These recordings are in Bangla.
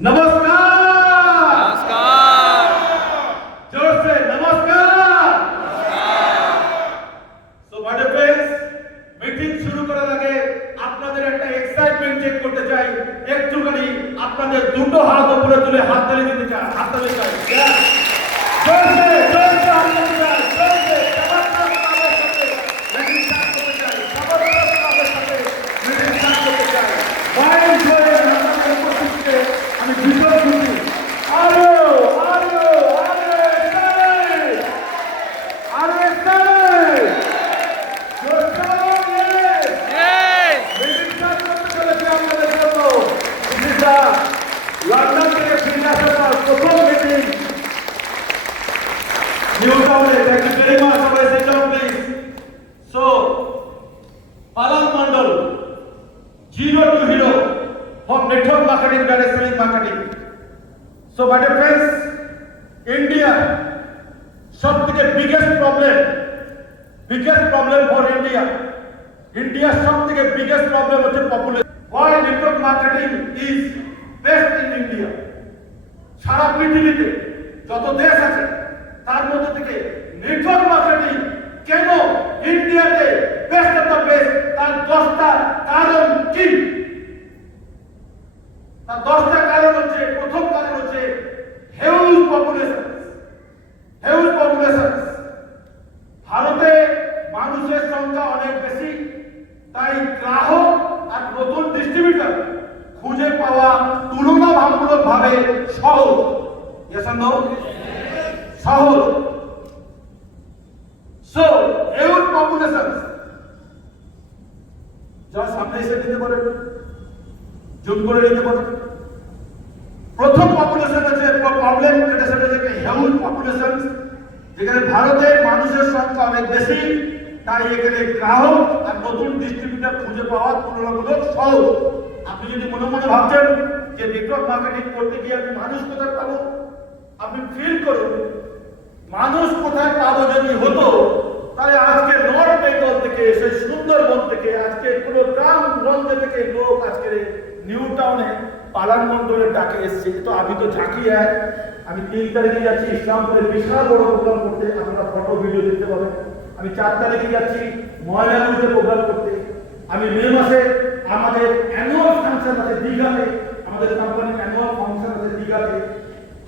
नमस्कार नमस्कार जोर से नमस्कार সো মাই ফ্রেন্ডস মিটিং শুরু করার আগে আপনাদের একটা এক্সাইটমেন্ট চেক করতে চাই একটুখানি আপনাদের দুটো হাত উপরে তুলে হাত তালি দিতে problem biggest problem for India ইন্ডিয়ার সব থেকে বিগেস্ট প্রবলেম হচ্ছে সারা যত দেশ আছে, তার মধ্যে থেকে নেটওয়ার্ক মার্কেটিং কেন ইন্ডিয়াতে বেস্ট অফ তার দশটা কারণ কি? তার দশটা পারেন জুম করে নিতে পারেন প্রথম পপুলেশন আছে প্রবলেম যেটা সেটা হচ্ছে হিউজ পপুলেশন যেখানে ভারতের মানুষের সংখ্যা অনেক বেশি, তাই এখানে গ্রাহক আর নতুন ডিস্ট্রিবিউটর খুঁজে পাওয়া তুলনামূলক সহজ। আপনি যদি মনে মনে ভাবছেন যে নেটওয়ার্ক মার্কেটিং করতে গিয়ে আমি মানুষ কোথায় পাবো, আপনি ফিল করুন, মানুষ কোথায় পাবো যদি হতো তাহলে আজকে নর্থ বেঙ্গল থেকে এসে সুন্দরবন থেকে আজকে গ্রাম গঞ্জ থেকে লোক আজকে নিউ টাউনে পালান মন্ডলের ডাকে এসছে। তো আমি তো ঝাঁকি আয় আমি তিন তারিখে যাচ্ছি ইসলামপুরে বিশাল বড় প্রোগ্রাম করতে। আপনারা ফটো ভিডিও দেখতে পাবেন। আমি চার তারিখে যাচ্ছি ময়নাগুড়িতে প্রোগ্রাম করতে। আমি মে মাসে আমাদের অ্যানুয়াল ফাংশন আছে দীঘাতে। আমাদের কোম্পানির অ্যানুয়াল ফাংশন আছে দীঘাতে।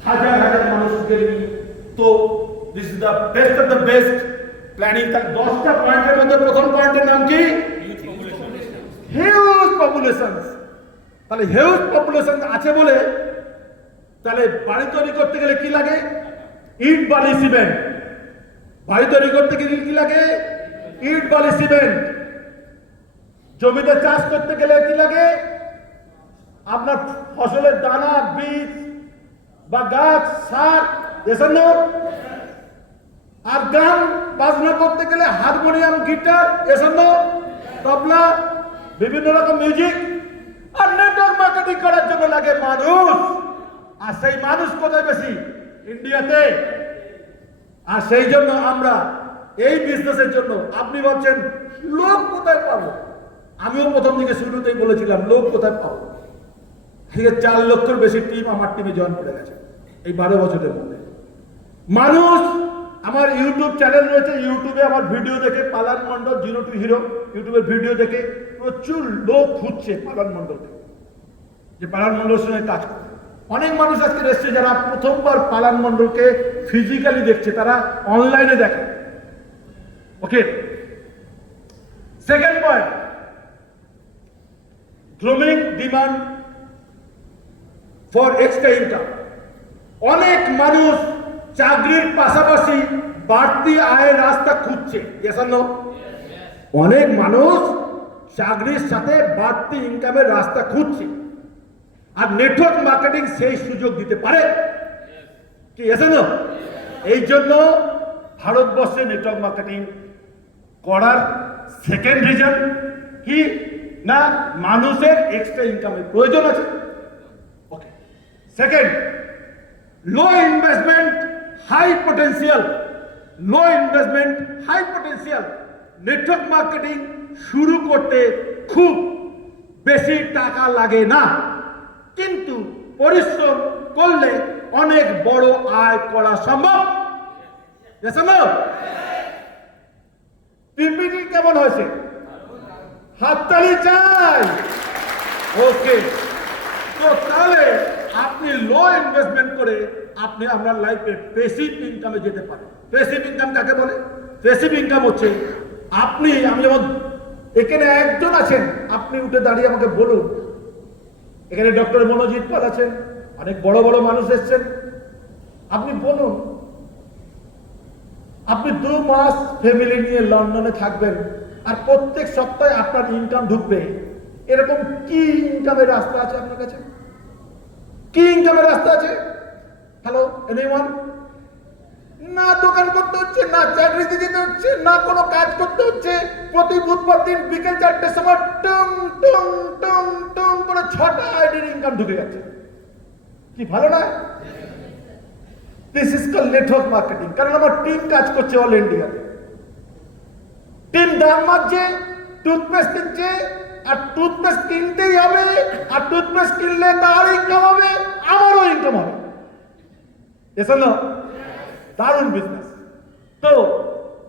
হাজার হাজার মানুষকে নিয়ে। তো this is the best of the best planning তার দশটা পয়েন্টের মধ্যে প্রথম পয়েন্টের নাম কি? হিউজ পপুলেশন তাহলে হিউজ পপুলেশন আছে বলে তাহলে বাড়ি তৈরি করতে গেলে কি লাগে? ইট বালি সিমেন্ট। বাড়ি তৈরি করতে গেলে কি লাগে? ইট বালি সিমেন্ট। জমিতে চাষ করতে গেলে কি লাগে? আপনার ফসলের দানা বীজ বা গাছ সার এসব আর গান বাজনা করতে গেলে হারমোনিয়াম, গিটার, এসব তবলা, বিভিন্ন রকম মিউজিক আর নেটওয়ার্ক মার্কেটিং করার জন্য লাগে মানুষ। আর সেই মানুষ কোথায় বেশি? ইন্ডিয়াতে। আর সেই জন্য আমরা এই বিজনেসের জন্য আপনি ভাবছেন লোক কোথায় পাবো? আমিও প্রথম দিকে শুরুতেই বলেছিলাম, লোক কোথায় পাবো? আছে চার লক্ষের বেশি টিম আমার টিমে জয়েন করে গেছে, এই বারো বছরের মধ্যে। মানুষ আমার ইউটিউব চ্যানেল রয়েছে ইউটিউবে আমার ভিডিও দেখে Palan Mondal zero to hero ইউটিউবের ভিডিও দেখে প্রচুর লোক খুঁজছে পালান মন্ডলকে যে পালান মন্ডলের সঙ্গে কাজ করে অনেক মানুষ আজকে এসছে যারা প্রথমবার পালান মন্ডলকে ফিজিক্যালি দেখছে, তারা অনলাইনে দেখে। Okay second point growing demand for extra income অনেক মানুষ চাকরির পাশাপাশি বাড়তি আয়ের রাস্তা খুঁজছে। অনেক মানুষ চাকরির সাথে বাড়তি ইনকামের রাস্তা খুঁজছে। আর নেটওয়ার্ক মার্কেটিং সেই সুযোগ দিতে পারে। কি এই জন্য ভারতবর্ষে নেটওয়ার্ক মার্কেটিং করার সেকেন্ড রিজন কি? না, মানুষের এক্সট্রা ইনকামের প্রয়োজন আছে। Okay second low investment high potential low investment high potential network marketing শুরু করতে খুব বেশি টাকা লাগে না। কিন্তু পরিশ্রম করলে অনেক বড় আয় করা সম্ভব। পিপিটি কেমন হয়েছে? হাততালি চাই। ওকে তো তাহলে আপনি লো ইনভেস্টমেন্ট করে আপনি আপনার লাইফে পেসিভ ইনকামে যেতে পারেন পেসিভ ইনকাম কাকে বলে? পেসিভ ইনকাম হচ্ছে আপনি, আমি যেমন এখানে একজন আছেন, আপনি উঠে দাঁড়িয়ে আমাকে বলুন। এখানে ডক্টর মনোজিৎ পাল আছেন, অনেক বড় বড় মানুষ এসছেন। আপনি বলুন, আপনি দু মাস ফ্যামিলি নিয়ে লন্ডনে থাকবেন আর প্রত্যেক সপ্তাহে আপনার ইনকাম ঢুকবে। এরকম কি ইনকামের রাস্তা আছে আপনার কাছে? কি ইনকামের রাস্তা আছে? হ্যালো এনিওয়ান না দোকান করতে হচ্ছে, না চাকরিতে যেতে হচ্ছে, না কোনো কাজ করতে হচ্ছে। প্রতি বুধবার দিন বিকেল চারটের সময় টুম টুম টুম টুম করে ছটা আইডির ইনকাম ঢুকে যাচ্ছে কি ভালো না? This is call network marketing কারণ আমার টিম কাজ করছে অল ইন্ডিয়াতে টিম দাম মারছে টুথপেস্ট কিনছে, আর টুথপেস্ট কিনতেই হবে, আর টুথপেস্ট কিনলে তার ইনকাম হবে, আমারও ইনকাম হবে। এসো না দারুণ বিজনেস তো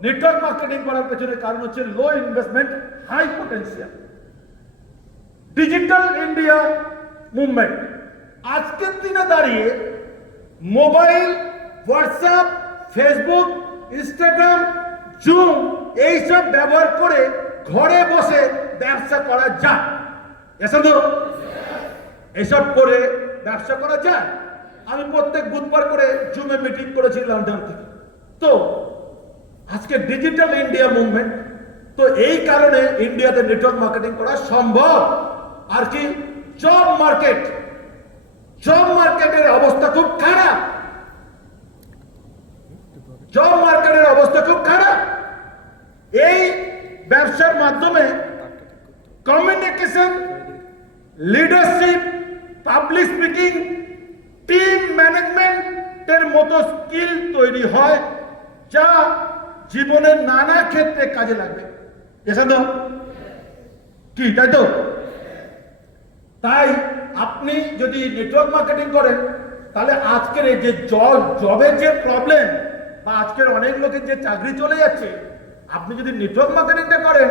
নেটওয়ার্ক মার্কেটিং করার পেছনে কারণ হচ্ছে low investment high potential digital India movement আজকের দিনে দাঁড়িয়ে mobile WhatsApp Facebook Instagram Zoom এইসব ব্যবহার করে ঘরে বসে ব্যবসা করা যায়। এসব তো এসব করে ব্যবসা করা যায়? আমি প্রত্যেক বুধবার করে জুমে মিটিং করেছি লন্ডন থেকে। তো, আজকে ডিজিটাল ইন্ডিয়া মুভমেন্ট তো এই কারণে ইন্ডিয়াতে নেটওয়ার্ক মার্কেটিং করা সম্ভব। আর কি জব মার্কেট জব মার্কেটের অবস্থা খুব খারাপ। জব মার্কেটের অবস্থা খুব খারাপ। এই ব্যবসার মাধ্যমে communication leadership public speaking team ম্যানেজমেন্টের মতো স্কিল তৈরি হয় যা জীবনের নানা ক্ষেত্রে কাজে লাগবে। তো? কি, তাই তো? তাই আপনি যদি নেটওয়ার্ক মার্কেটিং করেন, তাহলে আজকের এই যে জব জবের যে প্রবলেম বা আজকের অনেক লোকের যে চাকরি চলে যাচ্ছে, আপনি যদি নেটওয়ার্ক মার্কেটিংটা করেন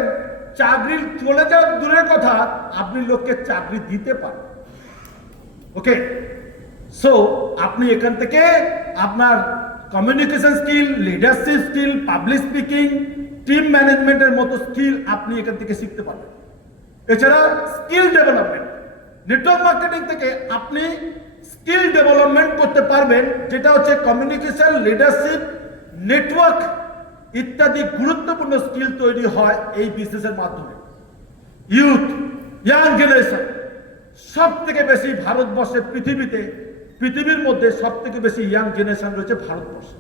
চাকরি চলে যাওয়ার দূরের কথা, আপনি লোককে চাকরি দিতে পারেন ওকে সো আপনি এখান থেকে আপনার communication skill leadership skill public speaking team ম্যানেজমেন্টের মতো স্কিল আপনি এখান থেকে শিখতে পারবেন। এছাড়া স্কিল ডেভেলপমেন্ট নেটওয়ার্ক মার্কেটিং থেকে আপনি স্কিল ডেভেলপমেন্ট করতে পারবেন, যেটা হচ্ছে কমিউনিকেশন লিডারশিপ নেটওয়ার্ক ইত্যাদি গুরুত্বপূর্ণ স্কিল তৈরি হয় এই বিজনেসের মাধ্যমে। ইউথ ইয়াং জেনারেশন সব থেকে বেশি ভারতবর্ষে পৃথিবীতে পৃথিবীর মধ্যে সব থেকে বেশি ইয়াং জেনারেশন রয়েছে ভারতবর্ষে।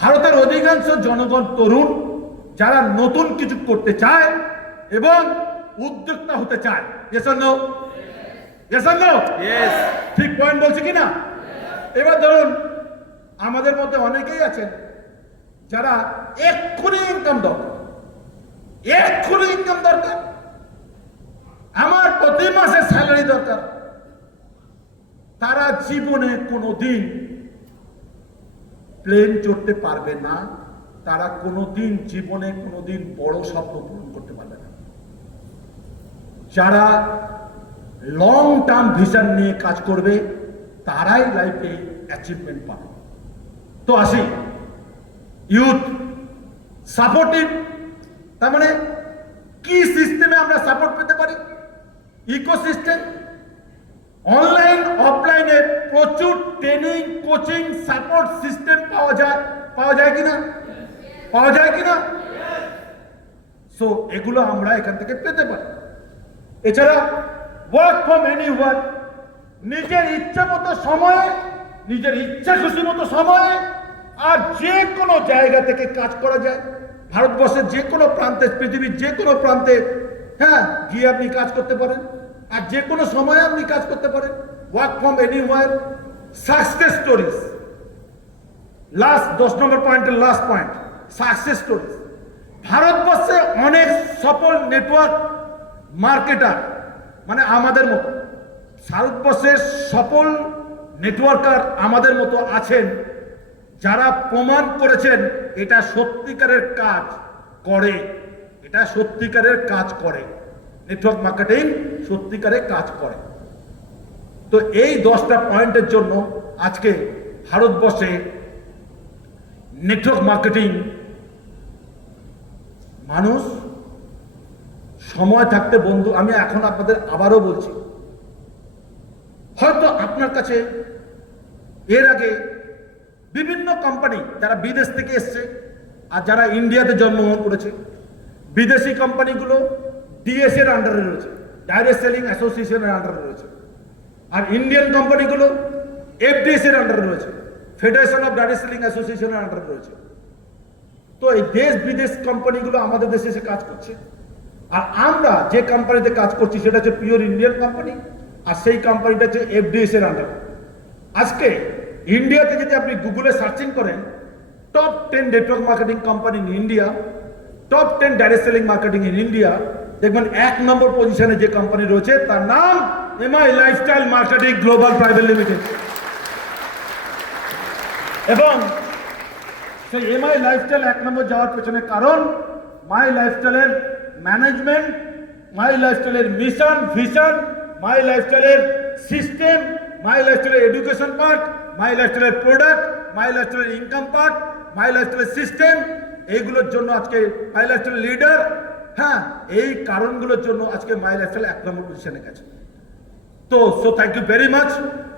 ভারতের অধিকাংশ জনগণ তরুণ যারা নতুন কিছু করতে চায় এবং উদ্যোক্তা হতে চায়. ঠিক পয়েন্ট বলছি কি না? এবার ধরুন আমাদের মধ্যে অনেকেই আছেন যারা এক্ষুনি ইনকাম দরকার। এক্ষুনি ইনকাম দরকার। আমার প্রতি মাসে স্যালারি দরকার। তারা জীবনে কোনো দিন প্লেন চড়তে পারবে না, তারা কোনো দিন জীবনে কোনো দিন বড় স্বপ্ন পূরণ করতে পারবে না। যারা লং টার্ম ভিশন নিয়ে কাজ করবে, তারাই লাইফে অ্যাচিভমেন্ট পাবে। তো আসি। ইউথ সাপোর্টিভ তার মানে কি সিস্টেমে আমরা সাপোর্ট পেতে পারি? ইকোসিস্টেম অনলাইন প্রচুর ট্রেনিং কোচিং সাপোর্ট সিস্টেম পাওয়া যায় পাওয়া যায় কিনা? পাওয়া যায় কিনা? সো এগুলো আমরা এখান থেকে পেতে পারি। এছাড়া ওয়ার্ক ফ্রম এনি ওয়ার্ক নিজের ইচ্ছা মতো সময়ে, নিজের ইচ্ছা খুশি মতো সময়ে, আর যে কোনো জায়গা থেকে কাজ করা যায়। ভারতবর্ষের যে কোনো প্রান্তে, পৃথিবীর যে কোনো প্রান্তে হ্যাঁ গিয়ে আপনি কাজ করতে পারেন। আর যে কোনো সময়ে আপনি কাজ করতে পারেন। Work from anywhere success stories last দশ নম্বর পয়েন্টের লাস্ট পয়েন্ট সাকসেস স্টোরিজ ভারতবর্ষে অনেক সফল নেটওয়ার্ক মার্কেটার মানে আমাদের মতো। ভারতবর্ষের সফল নেটওয়ার্কার আমাদের মতো আছেন, যারা প্রমাণ করেছেন এটা সত্যিকারের কাজ করে। এটা সত্যিকারের কাজ করে। নেটওয়ার্ক মার্কেটিং সত্যিকারের কাজ করে। তো এই দশটা পয়েন্টের জন্য আজকে ভারতবর্ষে নেটওয়ার্ক মার্কেটিং মানুষ সময় থাকতে বন্ধু, আমি এখন আপনাদের আবারও বলছি। হয়তো আপনার কাছে এর আগে বিভিন্ন কোম্পানি যারা বিদেশ থেকে এসছে আর যারা ইন্ডিয়াতে জন্মগ্রহণ করেছে, বিদেশি কোম্পানিগুলো ডিএস এর আন্ডারে রয়েছে ডাইরেক্ট সেলিং অ্যাসোসিয়েশনের আন্ডারে রয়েছে। আর ইন্ডিয়ান কোম্পানিগুলো এফডিএস এর আন্ডারে রয়েছে। ফেডারেশন অফ ডাইরেক্ট সেলিং অ্যাসোসিয়েশনের আন্ডারে রয়েছে। তো এই দেশ বিদেশ কোম্পানিগুলো আমাদের দেশে এসে কাজ করছে। আর আমরা যে কোম্পানিতে কাজ করছি, সেটা হচ্ছে পিওর ইন্ডিয়ান কোম্পানি আর সেই কোম্পানিটা হচ্ছে এফডিএস এর আন্ডারে আজকে ইন্ডিয়াতে যদি আপনি গুগলে সার্চিং করেন top ten network marketing company in India top ten direct selling marketing in India দেখবেন এক নম্বর পজিশনে যে কোম্পানি রয়েছে, তার নাম MI lifestyle marketing global private limited এবং সেই এমআই লাইফস্টাইল এক নম্বর যাওয়ার পেছনে কারণ মাই লাইফস্টাইলের ম্যানেজমেন্ট মাই লাইফস্টাইলের মিশন ভিশন মাই লাইফস্টাইলের সিস্টেম মাই লাইফস্টাইলের এডুকেশন পার্ট মাই লাইফস্টাইলের প্রোডাক্ট মাই লাইফস্টাইলের ইনকাম পার্ট মাই লাইফস্টাইলের সিস্টেম এইগুলোর জন্য আজকে মাই লাইফস্টাইল লিডার হ্যাঁ এই কারণগুলোর জন্য আজকে মাই লাইফস্টাইল এক নম্বর পজিশনে গেছে So, so thank you very much.